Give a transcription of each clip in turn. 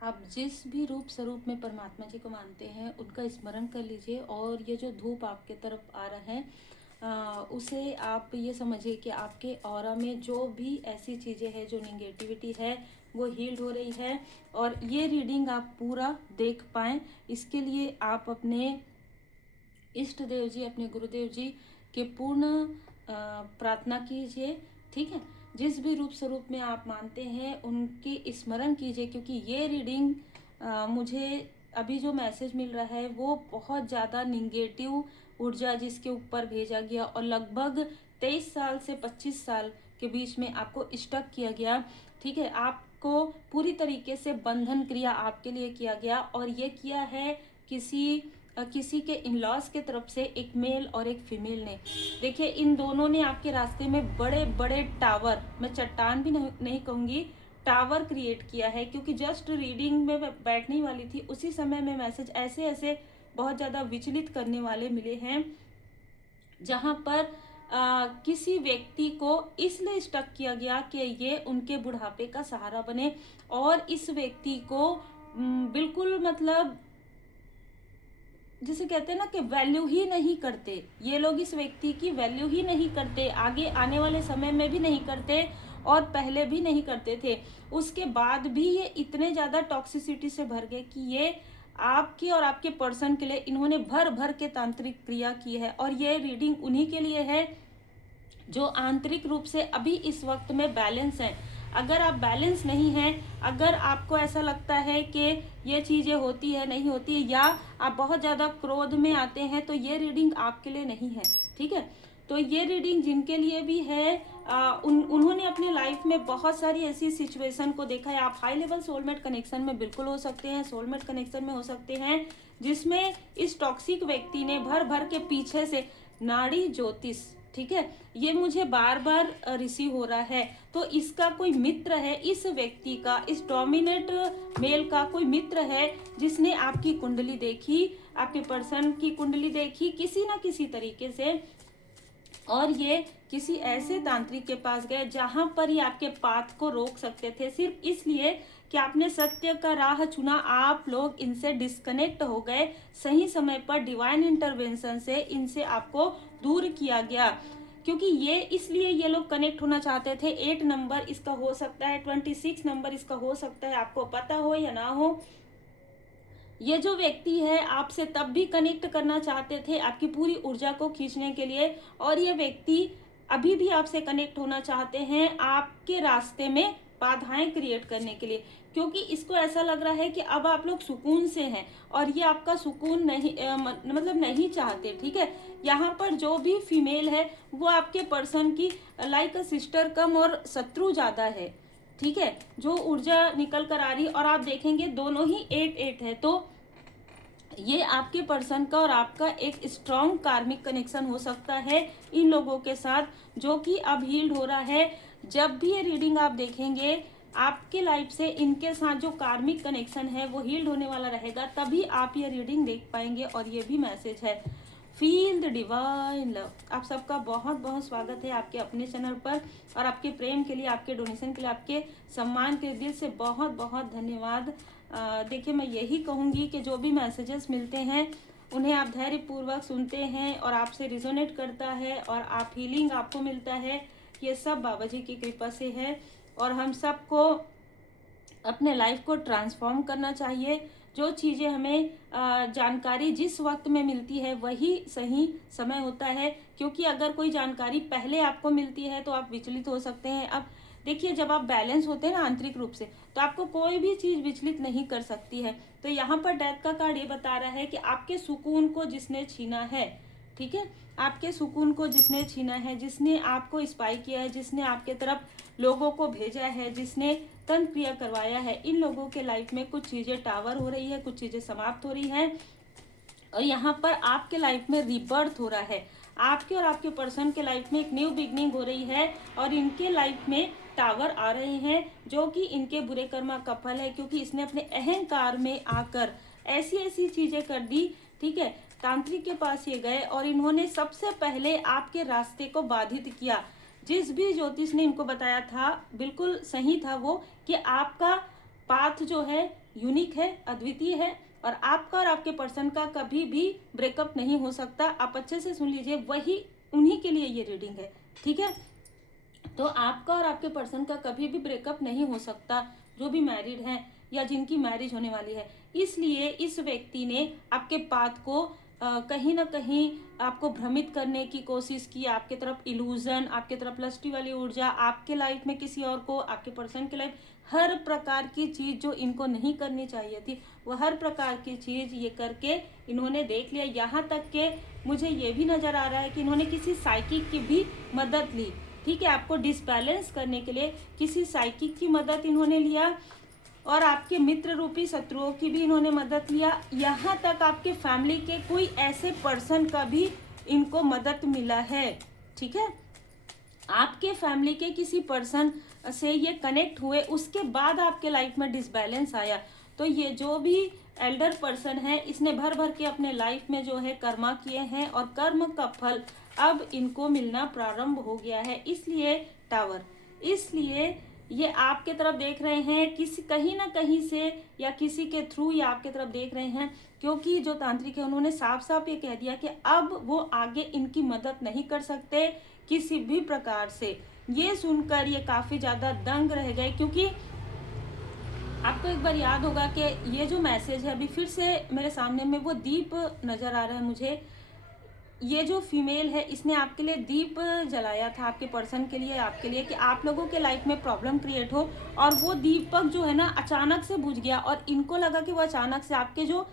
आप जिस भी रूप स्वरूप में परमात्मा जी को मानते हैं उनका स्मरण कर लीजिए, और ये जो धूप आपके तरफ आ रहा है उसे आप ये समझिए कि आपके ऑरा में जो भी ऐसी चीज़ें हैं, जो निगेटिविटी है, वो हील्ड हो रही है। और ये रीडिंग आप पूरा देख पाएँ, इसके लिए आप अपने इष्ट देव जी, अपने गुरुदेव जी के पूर्ण प्रार्थना कीजिए। ठीक है, जिस भी रूप स्वरूप में आप मानते हैं उनकी स्मरण कीजिए, क्योंकि ये रीडिंग मुझे अभी जो मैसेज मिल रहा है वो बहुत ज़्यादा निगेटिव ऊर्जा जिसके ऊपर भेजा गया, और लगभग 23 साल से 25 साल के बीच में आपको स्टक किया गया। ठीक है, आपको पूरी तरीके से बंधन क्रिया आपके लिए किया गया, और ये किया है किसी के इन लॉज के तरफ से, एक मेल और एक फीमेल ने। देखिए, इन दोनों ने आपके रास्ते में बड़े बड़े टावर, मैं चट्टान भी नहीं कहूँगी, टावर क्रिएट किया है। क्योंकि जस्ट रीडिंग में बैठने वाली थी, उसी समय में मैसेज ऐसे ऐसे बहुत ज़्यादा विचलित करने वाले मिले हैं, जहाँ पर किसी व्यक्ति को इसलिए स्टक किया गया कि ये उनके बुढ़ापे का सहारा बने, और इस व्यक्ति को बिल्कुल मतलब जिसे कहते हैं ना कि वैल्यू ही नहीं करते, ये लोग इस व्यक्ति की वैल्यू ही नहीं करते, आगे आने वाले समय में भी नहीं करते, और पहले भी नहीं करते थे। उसके बाद भी ये इतने ज़्यादा टॉक्सिसिटी से भर गए कि ये आपके और आपके पर्सन के लिए इन्होंने भर भर के तांत्रिक क्रिया की है। और ये रीडिंग उन्हीं के लिए है जो आंतरिक रूप से अभी इस वक्त में बैलेंस है। अगर आप बैलेंस नहीं हैं, अगर आपको ऐसा लगता है कि ये चीज़ें होती है नहीं होती है, या आप बहुत ज़्यादा क्रोध में आते हैं, तो ये रीडिंग आपके लिए नहीं है। ठीक है, तो ये रीडिंग जिनके लिए भी है, उन्होंने अपने लाइफ में बहुत सारी ऐसी सिचुएशन को देखा है। आप हाई लेवल सोलमेट कनेक्शन में बिल्कुल हो सकते हैं, सोलमेट कनेक्शन में हो सकते हैं, जिसमें इस टॉक्सिक व्यक्ति ने भर भर के पीछे से नाड़ी ज्योतिष, ठीक है, ये मुझे बार बार रिसीव हो रहा है। तो इसका कोई मित्र है, इस व्यक्ति का, इस डोमिनेट मेल का कोई मित्र है, जिसने आपकी कुंडली देखी, आपके पर्सन की कुंडली देखी किसी ना किसी तरीके से, और ये किसी ऐसे तांत्रिक के पास गए जहां पर ये आपके पाथ को रोक सकते थे, सिर्फ इसलिए कि आपने सत्य का राह चुना। आप लोग इनसे डिस्कनेक्ट हो गए, सही समय पर डिवाइन इंटरवेंशन से इनसे आपको दूर किया गया। क्योंकि ये इसलिए ये लोग कनेक्ट होना चाहते थे। 8 नंबर इसका हो सकता है, 26 नंबर इसका हो सकता है, आपको पता हो या ना हो। ये जो व्यक्ति है आपसे तब भी कनेक्ट करना चाहते थे, आपकी पूरी ऊर्जा को खींचने के लिए, और ये व्यक्ति अभी भी आपसे कनेक्ट होना चाहते हैं, आपके रास्ते में बाधाएं क्रिएट करने के लिए। क्योंकि इसको ऐसा लग रहा है कि अब आप लोग सुकून से हैं, और ये आपका सुकून नहीं मतलब नहीं चाहते। ठीक है, यहाँ पर जो भी फीमेल है वो आपके पर्सन की लाइक अ सिस्टर कम और शत्रु ज़्यादा है। ठीक है, जो ऊर्जा निकल कर आ रही, और आप देखेंगे दोनों ही 8-8 है, तो ये आपके पर्सन का और आपका एक स्ट्रॉन्ग कार्मिक कनेक्शन हो सकता है इन लोगों के साथ, जो कि अब हील्ड हो रहा है। जब भी ये रीडिंग आप देखेंगे, आपके लाइफ से इनके साथ जो कार्मिक कनेक्शन है वो हील्ड होने वाला रहेगा, तभी आप ये रीडिंग देख पाएंगे। और ये भी मैसेज है, फील द डिवाइन लव। आप सबका बहुत बहुत स्वागत है आपके अपने चैनल पर, और आपके प्रेम के लिए, आपके डोनेशन के लिए, आपके सम्मान के दिल से बहुत बहुत धन्यवाद। देखिए, मैं यही कहूँगी कि जो भी मैसेजेस मिलते हैं उन्हें आप धैर्यपूर्वक सुनते हैं, और आपसे रिजोनेट करता है, और आप हीलिंग आपको मिलता है, ये सब बाबा जी की कृपा से है। और हम सबको अपने लाइफ को ट्रांसफॉर्म करना चाहिए। जो चीज़ें हमें जानकारी जिस वक्त में मिलती है वही सही समय होता है। क्योंकि अगर कोई जानकारी पहले आपको मिलती है तो आप विचलित हो सकते हैं। अब देखिए, जब आप बैलेंस होते हैं ना आंतरिक रूप से, तो आपको कोई भी चीज़ विचलित नहीं कर सकती है। तो यहाँ पर डेथ का कार्ड ये बता रहा है कि आपके सुकून को जिसने छीना है, ठीक है, आपके सुकून को जिसने छीना है, जिसने आपको स्पाई किया है, जिसने आपके तरफ लोगों को भेजा है, जिसने तंत्र क्रिया करवाया है, इन लोगों के लाइफ में कुछ चीज़ें टावर हो रही है, कुछ चीज़ें समाप्त हो रही हैं, और यहाँ पर आपके लाइफ में रीबर्थ हो रहा है। आपके और आपके पर्सन के लाइफ में एक न्यू बिगनिंग हो रही है, और इनके लाइफ में टावर आ रहे हैं जो कि इनके बुरे कर्मा का फल है। क्योंकि इसने अपने अहंकार में आकर ऐसी ऐसी चीज़ें कर दी। ठीक है, तांत्रिक के पास ये गए और इन्होंने सबसे पहले आपके रास्ते को बाधित किया। जिस भी ज्योतिष ने इनको बताया था बिल्कुल सही था वो, कि आपका पाथ जो है यूनिक है, अद्वितीय है, और आपका और आपके पर्सन का कभी भी ब्रेकअप नहीं हो सकता। आप अच्छे से सुन लीजिए, वही उन्हीं के लिए ये रीडिंग है, ठीक है। तो आपका और आपके पर्सन का कभी भी ब्रेकअप नहीं हो सकता, जो भी मैरिड हैं या जिनकी मैरिज होने वाली है। इसलिए इस व्यक्ति ने आपके पाथ को कहीं ना कहीं आपको भ्रमित करने की कोशिश की, आपके तरफ इल्यूजन, आपके तरफ लस्टी वाली ऊर्जा, आपके लाइफ में किसी और को, आपके पर्सन के लाइफ, हर प्रकार की चीज जो इनको नहीं करनी चाहिए थी, वो हर प्रकार की चीज ये करके इन्होंने देख लिया। यहाँ तक के मुझे ये भी नजर आ रहा है कि इन्होंने किसी साइकिक की भी मदद ली, ठीक है, आपको डिसबैलेंस करने के लिए किसी साइकिक की मदद इन्होंने लिया, और आपके मित्र रूपी शत्रुओं की भी इन्होंने मदद लिया। यहाँ तक आपके फैमिली के कोई ऐसे पर्सन का भी इनको मदद मिला है, ठीक है। आपके फैमिली के किसी पर्सन से ये कनेक्ट हुए, उसके बाद आपके लाइफ में डिसबैलेंस आया। तो ये जो भी एल्डर पर्सन है, इसने भर भर के अपने लाइफ में जो है कर्मा किए हैं, और कर्म का फल अब इनको मिलना प्रारंभ हो गया है। इसलिए टावर, इसलिए ये आपके तरफ देख रहे हैं, किसी कहीं ना कहीं से या किसी के थ्रू ये आपके तरफ देख रहे हैं, क्योंकि जो तांत्रिक है उन्होंने साफ साफ ये कह दिया कि अब वो आगे इनकी मदद नहीं कर सकते किसी भी प्रकार से। ये सुनकर ये काफी ज्यादा दंग रह गए, क्योंकि आपको एक बार याद होगा कि ये जो मैसेज है, अभी फिर से मेरे सामने में वो दीप नजर आ रहा है मुझे। ये जो फीमेल है, इसने आपके लिए दीप जलाया था, आपके पर्सन के लिए, आपके लिए, कि आप लोगों के लाइफ में प्रॉब्लम क्रिएट हो, और वो दीपक जो है ना अचानक से बुझ गया, और इनको लगा कि वो अचानक से आपके जो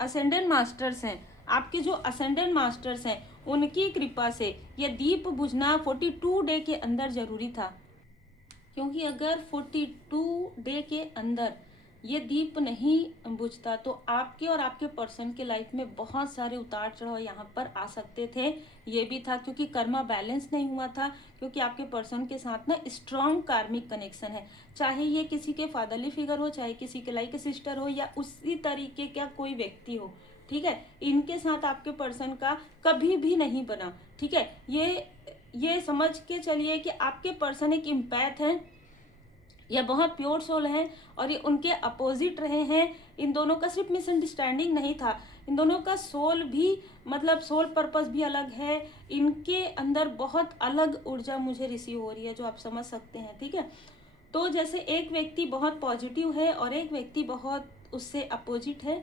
असेंडेंट मास्टर्स हैं, आपके जो असेंडेंट मास्टर्स हैं, उनकी कृपा से ये दीप बुझना 42 डे के अंदर जरूरी था। क्योंकि अगर 42 डे के अंदर ये दीप नहीं बुझता तो आपके और आपके पर्सन के लाइफ में बहुत सारे उतार चढ़ाव यहाँ पर आ सकते थे। ये भी था क्योंकि कर्मा बैलेंस नहीं हुआ था, क्योंकि आपके पर्सन के साथ ना स्ट्रॉन्ग कार्मिक कनेक्शन है, चाहे ये किसी के फादरली फिगर हो, चाहे किसी के लाइक सिस्टर हो, या उसी तरीके का कोई व्यक्ति हो, ठीक है। इनके साथ आपके पर्सन का कभी भी नहीं बना, ठीक है। ये समझ के चलिए कि आपके पर्सन एक इम्पैथ है, ये बहुत प्योर सोल है, और ये उनके अपोजिट रहे हैं। इन दोनों का सिर्फ मिसअंडरस्टैंडिंग नहीं था, इन दोनों का सोल भी, मतलब सोल पर्पस भी अलग है। इनके अंदर बहुत अलग ऊर्जा मुझे रिसीव हो रही है, जो आप समझ सकते हैं, ठीक है। तो जैसे एक व्यक्ति बहुत पॉजिटिव है और एक व्यक्ति बहुत उससे अपोजिट है,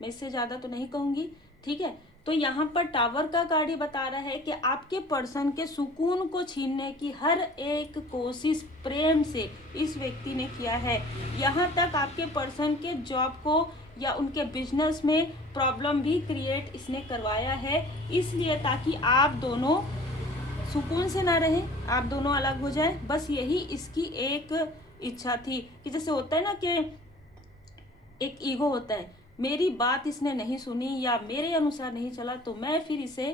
मैं इससे ज़्यादा तो नहीं कहूँगी, ठीक है। तो यहाँ पर टावर का कार्ड ये बता रहा है कि आपके पर्सन के सुकून को छीनने की हर एक कोशिश प्रेम से इस व्यक्ति ने किया है। यहाँ तक आपके पर्सन के जॉब को या उनके बिजनेस में प्रॉब्लम भी क्रिएट इसने करवाया है, इसलिए ताकि आप दोनों सुकून से ना रहें, आप दोनों अलग हो जाएं। बस यही इसकी एक इच्छा थी, कि जैसे होता है ना कि एक ईगो होता है, मेरी बात इसने नहीं सुनी या मेरे अनुसार नहीं चला तो मैं फिर इसे,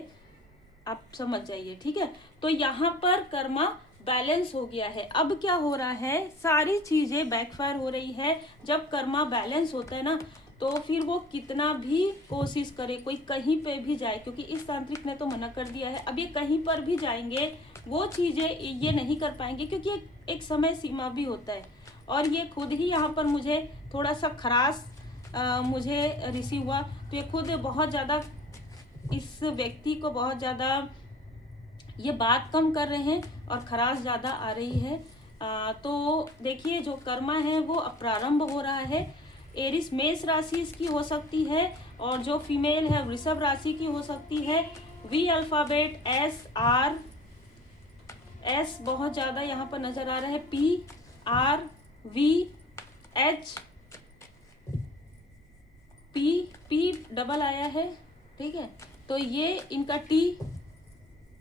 आप समझ जाइए, ठीक है। तो यहाँ पर कर्मा बैलेंस हो गया है। अब क्या हो रहा है, सारी चीजें बैकफायर हो रही है। जब कर्मा बैलेंस होता है ना, तो फिर वो कितना भी कोशिश करे, कोई कहीं पे भी जाए, क्योंकि इस तांत्रिक ने तो मना कर दिया है, अब ये कहीं पर भी जाएंगे वो चीजें ये नहीं कर पाएंगे, क्योंकि एक समय सीमा भी होता है। और ये खुद ही यहाँ पर मुझे थोड़ा सा खरास मुझे रिसीव हुआ, तो ये खुद बहुत ज़्यादा, इस व्यक्ति को बहुत ज़्यादा ये बात कम कर रहे हैं और खरास ज़्यादा आ रही है। तो देखिए जो कर्मा है वो प्रारंभ हो रहा है। एरिस मेष राशि इसकी हो सकती है, और जो फीमेल है वृषभ राशि की हो सकती है। वी अल्फ़ाबेट एस बहुत ज़्यादा यहाँ पर नज़र आ रहा है, PRVH पी डबल आया है, ठीक है। तो ये इनका T,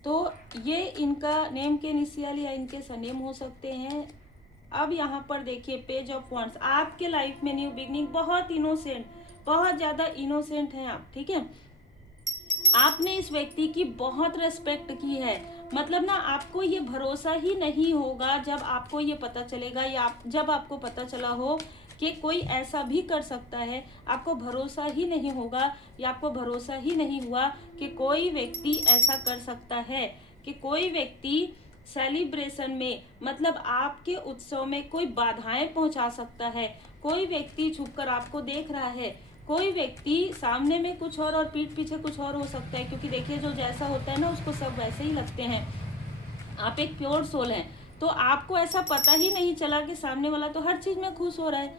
तो ये इनका नेम के इनिशियल या इनके सरनेम हो सकते हैं। अब यहाँ पर देखिए पेज ऑफ वॉन्ड्स, आपके लाइफ में न्यू बिगनिंग, बहुत इनोसेंट, बहुत ज़्यादा इनोसेंट हैं आप, ठीक है। आपने इस व्यक्ति की बहुत रेस्पेक्ट की है, मतलब ना आपको ये भरोसा ही नहीं होगा जब आपको ये पता चलेगा, या जब आपको पता चला हो कि कोई ऐसा भी कर सकता है, आपको भरोसा ही नहीं होगा, या आपको भरोसा ही नहीं हुआ कि कोई व्यक्ति ऐसा कर सकता है, कि कोई व्यक्ति सेलिब्रेशन में, मतलब आपके उत्सव में कोई बाधाएं पहुंचा सकता है। कोई व्यक्ति छुपकर आपको देख रहा है, कोई व्यक्ति सामने में कुछ और पीठ पीछे कुछ और हो सकता है, क्योंकि देखिए जो जैसा होता है ना उसको सब वैसे ही लगते हैं। आप एक प्योर सोल हैं, तो आपको ऐसा पता ही नहीं चला कि सामने वाला तो हर चीज में खुश हो रहा है,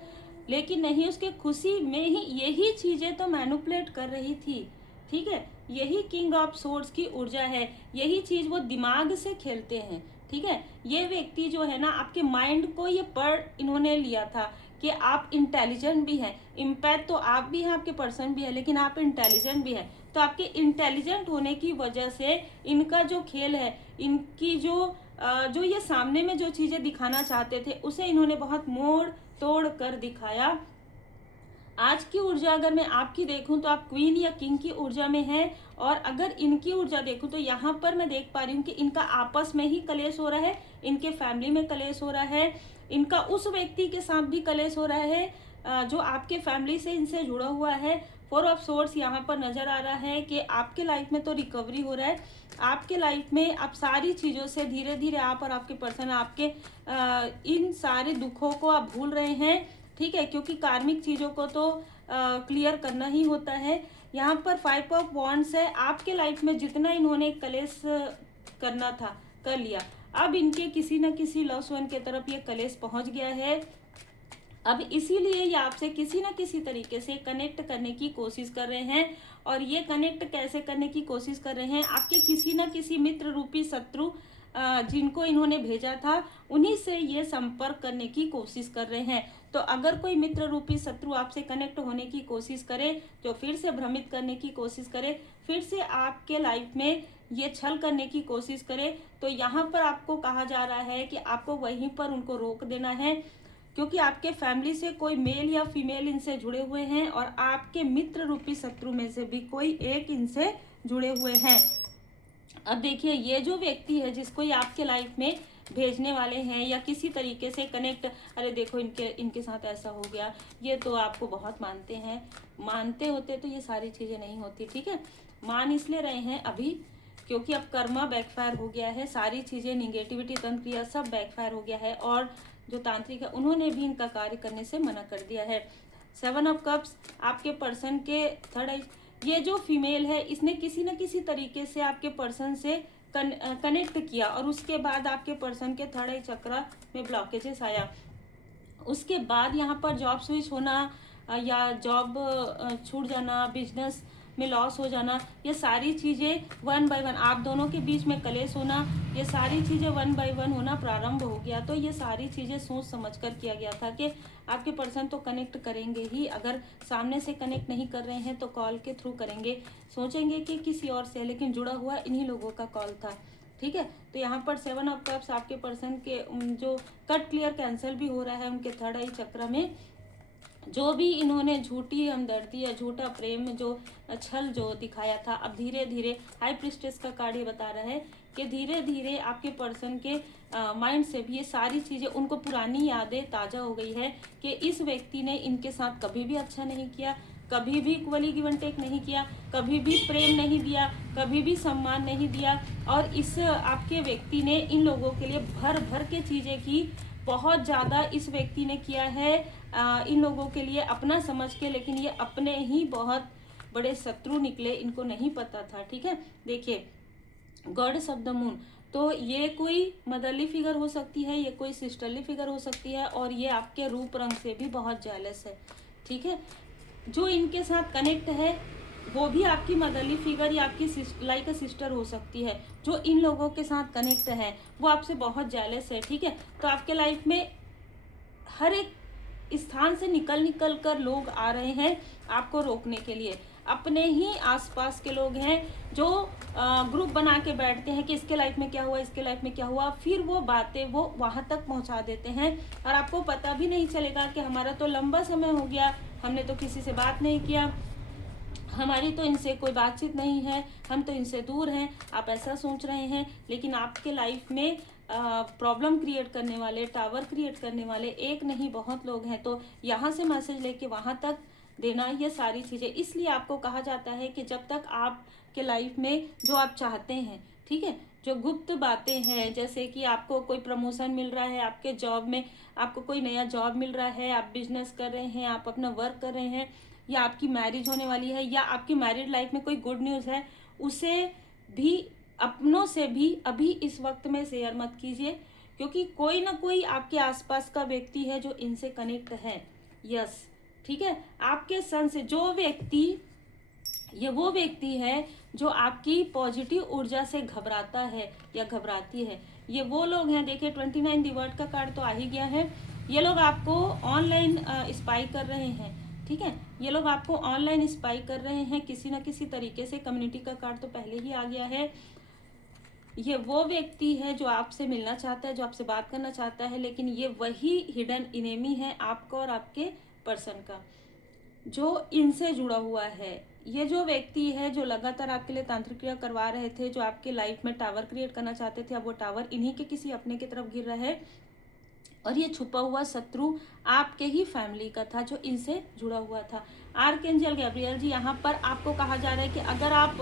लेकिन नहीं, उसके खुशी में ही यही चीजें तो मैनिपुलेट कर रही थी। ठीक है, यही किंग ऑफ सोर्ड्स की ऊर्जा है, यही चीज वो दिमाग से खेलते हैं। ठीक है, ये व्यक्ति जो है ना आपके माइंड को ये पढ़ इन्होंने लिया था कि आप इंटेलिजेंट भी हैं, इम्पैक्ट तो आप भी हैं, आपके पर्सन भी है, लेकिन आप इंटेलिजेंट भी है। तो आपके इंटेलिजेंट होने की वजह से इनका जो खेल है, इनकी जो ये सामने में जो चीजें दिखाना चाहते थे उसे इन्होंने बहुत मोड़ तोड़ कर दिखाया। आज की ऊर्जा अगर मैं आपकी देखूं तो आप क्वीन या किंग की ऊर्जा में हैं, और अगर इनकी ऊर्जा देखूं तो यहाँ पर मैं देख पा रही हूँ कि इनका आपस में ही कलेश हो रहा है, इनके फैमिली में कलेश हो रहा है, इनका उस व्यक्ति के साथ भी कलेश हो रहा है जो आपके फैमिली से इनसे जुड़ा हुआ है। 4 ऑफ सोर्ड्स यहाँ पर नजर आ रहा है कि आपके लाइफ में तो रिकवरी हो रहा है, आपके लाइफ में आप सारी चीज़ों से धीरे धीरे आप और आपके पर्सन आपके इन सारे दुखों को आप भूल रहे हैं। ठीक है, क्योंकि कार्मिक चीज़ों को तो क्लियर करना ही होता है। यहाँ पर 5 ऑफ वॉन्ड्स है, आपके लाइफ में जितना इन्होंने कलेश करना था कर लिया, अब इनके किसी न किसी लव्ड वन के तरफ ये कलेश पहुंच गया है। अब इसीलिए ये आपसे किसी न किसी तरीके से कनेक्ट करने की कोशिश कर रहे हैं, और ये कनेक्ट कैसे करने की कोशिश कर रहे हैं, आपके किसी न किसी मित्र रूपी शत्रु जिनको इन्होंने भेजा था उन्हीं से ये संपर्क करने की कोशिश कर रहे हैं। तो अगर कोई मित्र रूपी शत्रु आपसे कनेक्ट होने की कोशिश करे, जो फिर से भ्रमित करने की कोशिश करे, फिर से आपके लाइफ में ये छल करने की कोशिश करे, तो यहाँ पर आपको कहा जा रहा है कि आपको वहीं पर उनको रोक देना है, क्योंकि आपके फैमिली से कोई मेल या फीमेल इनसे जुड़े हुए हैं, और आपके मित्र रूपी शत्रु में से भी कोई एक इनसे जुड़े हुए हैं। अब देखिए, ये जो व्यक्ति है जिसको ये आपके लाइफ में भेजने वाले हैं या किसी तरीके से कनेक्ट, अरे देखो इनके साथ ऐसा हो गया, ये तो आपको बहुत मानते हैं, मानते होते तो ये सारी चीज़ें नहीं होती। ठीक है, मान इसलिए रहे हैं अभी क्योंकि अब कर्मा बैकफायर हो गया है, सारी चीज़ें निगेटिविटी तंत्र क्रिया सब बैकफायर हो गया है, और जो तांत्रिक है उन्होंने भी इनका कार्य करने से मना कर दिया है। 7 ऑफ कप्स आपके पर्सन के थर्ड आई, ये जो फीमेल है इसने किसी न किसी तरीके से आपके पर्सन से कनेक्ट किया, और उसके बाद आपके पर्सन के थर्ड आई चक्र में ब्लॉकेजेस आया। उसके बाद यहाँ पर जॉब स्विच होना या जॉब छूट जाना, बिजनेस में लॉस हो जाना, ये सारी चीज़ें 1 बाय 1, आप दोनों के बीच में कलेश होना, ये सारी चीज़ें 1 बाय 1 होना प्रारंभ हो गया। तो ये सारी चीज़ें सोच समझ कर किया गया था कि आपके पर्सन तो कनेक्ट करेंगे ही, अगर सामने से कनेक्ट नहीं कर रहे हैं तो कॉल के थ्रू करेंगे, सोचेंगे कि किसी और से, लेकिन जुड़ा हुआ इन्हीं लोगों का कॉल था। ठीक है, तो यहाँ पर 7 ऑफ कप्स आपके पर्सन के जो कट क्लियर कैंसिल भी हो रहा है उनके थर्ड आई चक्र में, जो भी इन्होंने झूठी हमदर्दी या झूठा प्रेम जो छल जो दिखाया था, अब धीरे धीरे हाई प्रिस्टेस का कार्ड ये बता रहा है कि धीरे धीरे आपके पर्सन के माइंड से भी ये सारी चीज़ें, उनको पुरानी यादें ताज़ा हो गई है कि इस व्यक्ति ने इनके साथ कभी भी अच्छा नहीं किया, कभी भी इक्वली गिव एंड टेक नहीं किया, कभी भी प्रेम नहीं दिया, कभी भी सम्मान नहीं दिया, और इस आपके व्यक्ति ने इन लोगों के लिए भर भर के चीज़ें की, बहुत ज़्यादा इस व्यक्ति ने किया है इन लोगों के लिए अपना समझ के, लेकिन ये अपने ही बहुत बड़े शत्रु निकले, इनको नहीं पता था। ठीक है, देखिए गॉडेस ऑफ द मून, तो ये कोई मदरली फिगर हो सकती है, ये कोई सिस्टरली फिगर हो सकती है, और ये आपके रूप रंग से भी बहुत जेलस है। ठीक है, जो इनके साथ कनेक्ट है वो भी आपकी मदरली फिगर या आपकी लाइक अ सिस्टर हो सकती है। जो इन लोगों के साथ कनेक्ट है वो आपसे बहुत जेलस है। ठीक है, तो आपके लाइफ में हर एक स्थान से निकल कर लोग आ रहे हैं आपको रोकने के लिए, अपने ही आसपास के लोग हैं जो ग्रुप बना के बैठते हैं कि इसके लाइफ में क्या हुआ, इसके लाइफ में क्या हुआ, फिर वो बातें वो वहाँ तक पहुँचा देते हैं, और आपको पता भी नहीं चलेगा कि हमारा तो लंबा समय हो गया, हमने तो किसी से बात नहीं किया, हमारी तो इनसे कोई बातचीत नहीं है, हम तो इनसे दूर हैं, आप ऐसा सोच रहे हैं। लेकिन आपके लाइफ में प्रॉब्लम क्रिएट करने वाले, टावर क्रिएट करने वाले एक नहीं बहुत लोग हैं, तो यहाँ से मैसेज लेके वहाँ तक देना, ये सारी चीज़ें, इसलिए आपको कहा जाता है कि जब तक आपके लाइफ में जो आप चाहते हैं ठीक है। जो गुप्त बातें हैं, जैसे कि आपको कोई प्रमोशन मिल रहा है आपके जॉब में, आपको कोई नया जॉब मिल रहा है, आप बिजनेस कर रहे हैं, आप अपना वर्क कर रहे हैं, या आपकी मैरिज होने वाली है, या आपकी मैरिड लाइफ में कोई गुड न्यूज़ है, उसे भी अपनों से भी अभी इस वक्त में शेयर मत कीजिए, क्योंकि कोई ना कोई आपके आसपास का व्यक्ति है जो इनसे कनेक्ट है। यस, ठीक है। आपके सन से जो व्यक्ति, ये वो व्यक्ति है जो आपकी पॉजिटिव ऊर्जा से घबराता है या घबराती है। ये वो लोग हैं, देखिए 29 डिवर्ट का कार्ड तो आ ही गया है। ये लोग आपको ऑनलाइन स्पाई कर रहे हैं, ठीक है। ये लोग आपको ऑनलाइन स्पाई कर रहे हैं किसी ना किसी तरीके से। कम्युनिटी का कार्ड तो पहले ही आ गया है। ये वो व्यक्ति है जो आपसे मिलना चाहता है, जो आपसे बात करना चाहता है, लेकिन ये वही हिडन इनेमी है आपका और आपके पर्सन का, जो इनसे जुड़ा हुआ है। ये जो व्यक्ति है जो लगातार आपके लिए तांत्रिक क्रिया करवा रहे थे, जो आपके लाइफ में टावर क्रिएट करना चाहते थे, अब वो टावर इन्हीं के किसी अपने की तरफ गिर रहा है। और ये छुपा हुआ शत्रु आपके ही फैमिली का था जो इनसे जुड़ा हुआ था। आर्कएंजल गैब्रियल जी, यहाँ पर आपको कहा जा रहा है कि अगर आप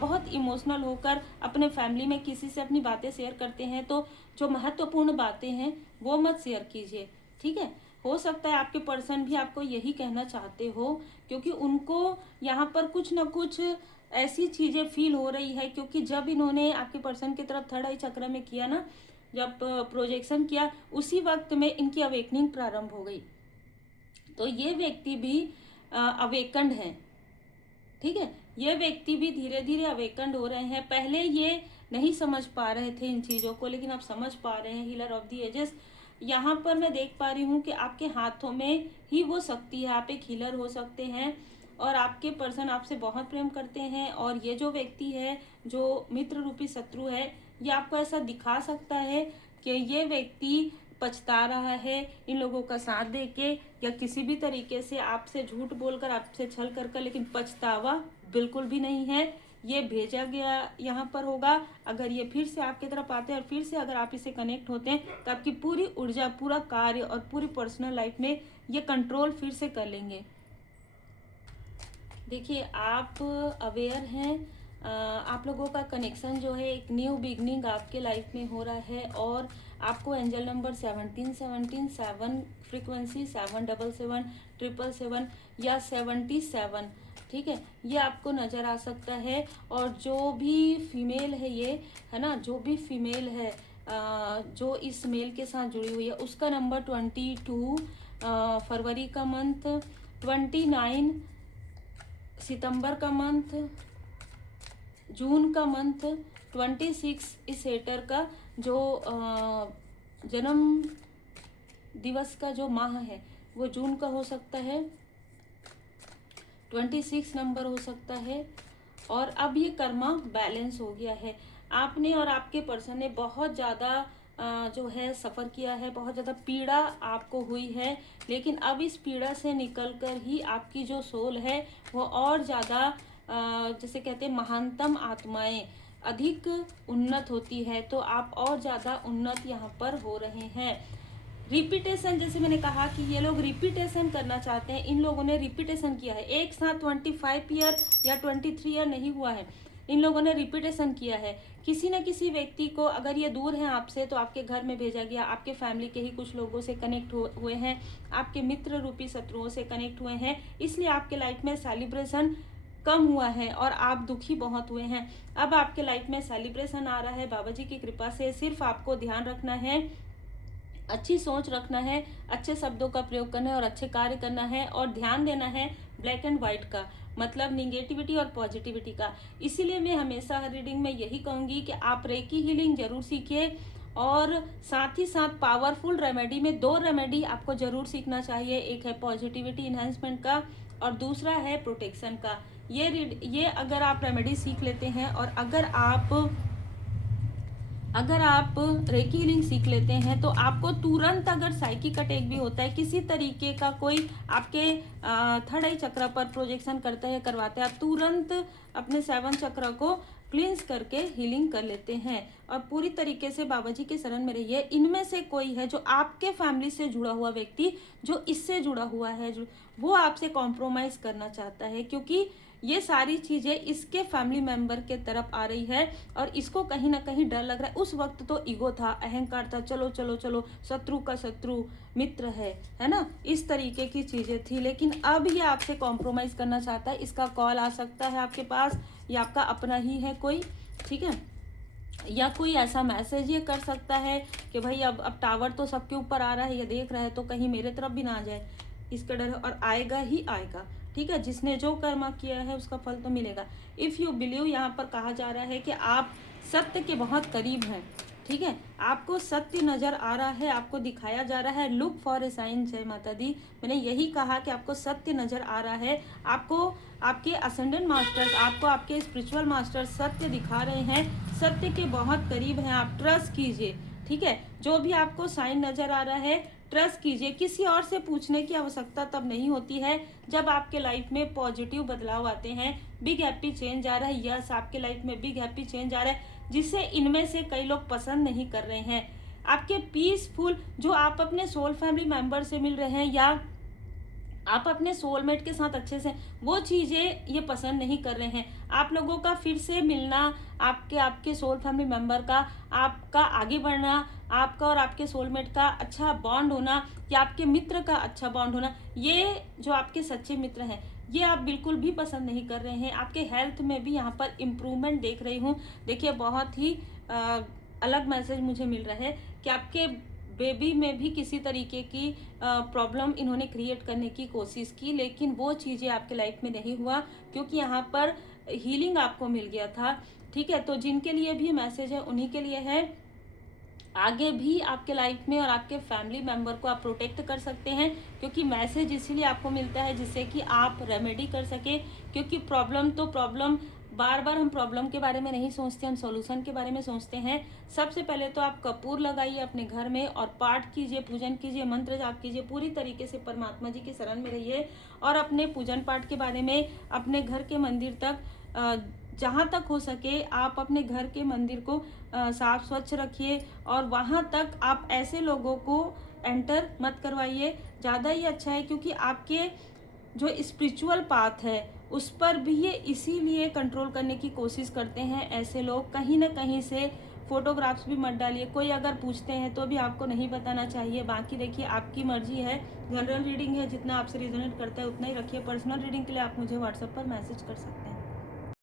बहुत इमोशनल होकर अपने फैमिली में किसी से अपनी बातें शेयर करते हैं, तो जो महत्वपूर्ण बातें हैं वो मत शेयर कीजिए, ठीक है। हो सकता है आपके पर्सन भी आपको यही कहना चाहते हो, क्योंकि उनको यहाँ पर कुछ ना कुछ ऐसी चीज़ें फील हो रही है, क्योंकि जब इन्होंने आपके पर्सन की तरफ थर्ड आई चक्र में किया ना, जब प्रोजेक्शन किया, उसी वक्त में इनकी अवेकनिंग प्रारंभ हो गई। तो ये व्यक्ति भी अवेकंड है, ठीक है। ये व्यक्ति भी धीरे धीरे अवेकंड हो रहे हैं। पहले ये नहीं समझ पा रहे थे इन चीज़ों को, लेकिन अब समझ पा रहे हैं। हीलर ऑफ द एजेस, यहाँ पर मैं देख पा रही हूँ कि आपके हाथों में ही वो शक्ति है। आप एक हीलर हो सकते हैं और आपके पर्सन आपसे बहुत प्रेम करते हैं। और ये जो व्यक्ति है, जो मित्र रूपी शत्रु है, ये आपको ऐसा दिखा सकता है कि ये व्यक्ति पछता रहा है इन लोगों का साथ देके, या किसी भी तरीके से आपसे झूठ बोलकर, आपसे छल कर, लेकिन पछतावा बिल्कुल भी नहीं है। ये भेजा गया यहाँ पर होगा। अगर ये फिर से आपकी तरफ आते हैं और फिर से अगर आप इसे कनेक्ट होते हैं, तो आपकी पूरी ऊर्जा, पूरा कार्य और पूरी पर्सनल लाइफ में ये कंट्रोल फिर से कर लेंगे। देखिए, आप अवेयर हैं, आप लोगों का कनेक्शन जो है, एक न्यू बिगनिंग आपके लाइफ में हो रहा है। और आपको एंजल नंबर 1717, 7 फ्रीक्वेंसी 777, 777 या 77, ठीक है, ये आपको नज़र आ सकता है। और जो भी फीमेल है, ये है ना, जो भी फीमेल है जो इस मेल के साथ जुड़ी हुई है, उसका नंबर 22 फरवरी का मंथ, 29 सितंबर का मंथ, जून का मंथ, 26 इस सेटर का जो जन्म दिवस का जो माह है वो जून का हो सकता है, 26 नंबर हो सकता है। और अब ये कर्मा बैलेंस हो गया है। आपने और आपके पर्सन ने बहुत ज़्यादा जो है सफ़र किया है, बहुत ज़्यादा पीड़ा आपको हुई है, लेकिन अब इस पीड़ा से निकलकर ही आपकी जो सोल है वो और ज़्यादा जैसे कहते हैं महानतम आत्माएं अधिक उन्नत होती है। तो आप और ज़्यादा उन्नत यहाँ पर हो रहे हैं। रिपीटेशन, जैसे मैंने कहा कि ये लोग रिपीटेशन करना चाहते हैं। इन लोगों ने रिपीटेशन किया है, एक साथ 25 ईयर या 23 ईयर नहीं हुआ है, इन लोगों ने रिपीटेशन किया है। किसी न किसी व्यक्ति को, अगर ये दूर हैं आपसे, तो आपके घर में भेजा गया, आपके फैमिली के ही कुछ लोगों से कनेक्ट हुए हैं, आपके मित्र रूपी शत्रुओं से कनेक्ट हुए हैं, इसलिए आपके लाइफ में सेलिब्रेशन कम हुआ है और आप दुखी बहुत हुए हैं। अब आपके लाइफ में सेलिब्रेशन आ रहा है बाबा जी की कृपा से। सिर्फ आपको ध्यान रखना है, अच्छी सोच रखना है, अच्छे शब्दों का प्रयोग करना है और अच्छे कार्य करना है। और ध्यान देना है ब्लैक एंड वाइट का, मतलब निगेटिविटी और पॉजिटिविटी का। इसीलिए मैं हमेशा हर रीडिंग में यही कहूँगी कि आप रेकी हीलिंग जरूर सीखिए, और साथ ही साथ पावरफुल रेमेडी में 2 रेमेडी आपको जरूर सीखना चाहिए। एक है पॉजिटिविटी इन्हांसमेंट का और दूसरा है प्रोटेक्शन का। ये अगर आप रेमेडी सीख लेते हैं और अगर आप रेकी हीलिंग सीख लेते हैं, तो आपको तुरंत, अगर साइकिक अटैक भी होता है, किसी तरीके का कोई आपके थर्ड आई चक्र पर प्रोजेक्शन करता है, करवाता है, आप तुरंत अपने 7 चक्र को क्लींस करके हीलिंग कर लेते हैं। और पूरी तरीके से बाबा जी के शरण में रहिए। इनमें से कोई है जो आपके फैमिली से जुड़ा हुआ व्यक्ति, जो इससे जुड़ा हुआ है, जो वो आपसे कॉम्प्रोमाइज़ करना चाहता है, क्योंकि ये सारी चीज़ें इसके फैमिली मेंबर के तरफ आ रही है और इसको कहीं ना कहीं डर लग रहा है। उस वक्त तो ईगो था, अहंकार था, चलो चलो चलो, शत्रु का शत्रु मित्र है ना, इस तरीके की चीज़ें थी। लेकिन अब ये आपसे कॉम्प्रोमाइज़ करना चाहता है। इसका कॉल आ सकता है आपके पास, या आपका अपना ही है कोई, ठीक है, या कोई ऐसा मैसेज ये कर सकता है कि भाई अब टावर तो सबके ऊपर आ रहा है, ये देख रहा है तो कहीं मेरे तरफ भी ना आ जाए, इसका डर है। और आएगा ही आएगा, ठीक है, जिसने जो कर्म किया है उसका फल तो मिलेगा। इफ़ यू बिलीव, यहाँ पर कहा जा रहा है कि आप सत्य के बहुत करीब हैं, ठीक है, आपको सत्य नजर आ रहा है, आपको दिखाया जा रहा है। Look for a sign. जय माता दी। मैंने यही कहा कि आपको सत्य नजर आ रहा है, आपको आपके असेंडेंट मास्टर्स, आपको आपके स्पिरिचुअल मास्टर्स सत्य दिखा रहे हैं, सत्य के बहुत करीब हैं आप। ट्रस्ट कीजिए, ठीक है, जो भी आपको साइन नजर आ रहा है ट्रस्ट कीजिए। किसी और से पूछने की आवश्यकता तब नहीं होती है जब आपके लाइफ में पॉजिटिव बदलाव आते हैं, बिग हैप्पी चेंज आ रहा है। यस, आपके लाइफ में बिग हैप्पी चेंज आ रहा है, जिसे इनमें से कई लोग पसंद नहीं कर रहे हैं। आपके पीसफुल, जो आप अपने सोल फैमिली मेंबर से मिल रहे हैं या आप अपने सोलमेट के साथ अच्छे से, वो चीज़ें ये पसंद नहीं कर रहे हैं। आप लोगों का फिर से मिलना, आपके सोल फैमिली मेंबर का, आपका आगे बढ़ना, आपका और आपके सोलमेट का अच्छा बॉन्ड होना, या आपके मित्र का अच्छा बॉन्ड होना, ये जो आपके सच्चे मित्र हैं ये आप बिल्कुल भी पसंद नहीं कर रहे हैं। आपके हेल्थ में भी यहाँ पर इम्प्रूवमेंट देख रही हूँ। देखिए, बहुत ही अलग मैसेज मुझे मिल रहा है कि आपके बेबी में भी किसी तरीके की प्रॉब्लम इन्होंने क्रिएट करने की कोशिश की, लेकिन वो चीज़ें आपके लाइफ में नहीं हुआ, क्योंकि यहाँ पर हीलिंग आपको मिल गया था, ठीक है। तो जिनके लिए भी मैसेज है उन्हीं के लिए है। आगे भी आपके लाइफ में और आपके फैमिली मेंबर को आप प्रोटेक्ट कर सकते हैं, क्योंकि मैसेज इसीलिए आपको मिलता है जिससे कि आप रेमेडी कर सके। क्योंकि प्रॉब्लम बार बार हम प्रॉब्लम के बारे में नहीं सोचते, हम सॉल्यूशन के बारे में सोचते हैं। सबसे पहले तो आप कपूर लगाइए अपने घर में और पाठ कीजिए, पूजन कीजिए, मंत्र जाप कीजिए, पूरी तरीके से परमात्मा जी की शरण में रहिए। और अपने पूजन पाठ के बारे में अपने घर के मंदिर तक जहाँ तक हो सके आप अपने घर के मंदिर को साफ स्वच्छ रखिए, और वहाँ तक आप ऐसे लोगों को एंटर मत करवाइए, ज़्यादा ही अच्छा है। क्योंकि आपके जो स्पिरिचुअल पाथ है उस पर भी ये इसीलिए कंट्रोल करने की कोशिश करते हैं ऐसे लोग। कहीं ना कहीं से फोटोग्राफ्स भी मत डालिए। कोई अगर पूछते हैं तो भी आपको नहीं बताना चाहिए। बाकी देखिए, आपकी मर्जी है। जनरल रीडिंग है, जितना आपसे रिजोनेट करता है उतना ही रखिए। पर्सनल रीडिंग के लिए आप मुझे व्हाट्सएप पर मैसेज कर सकते हैं।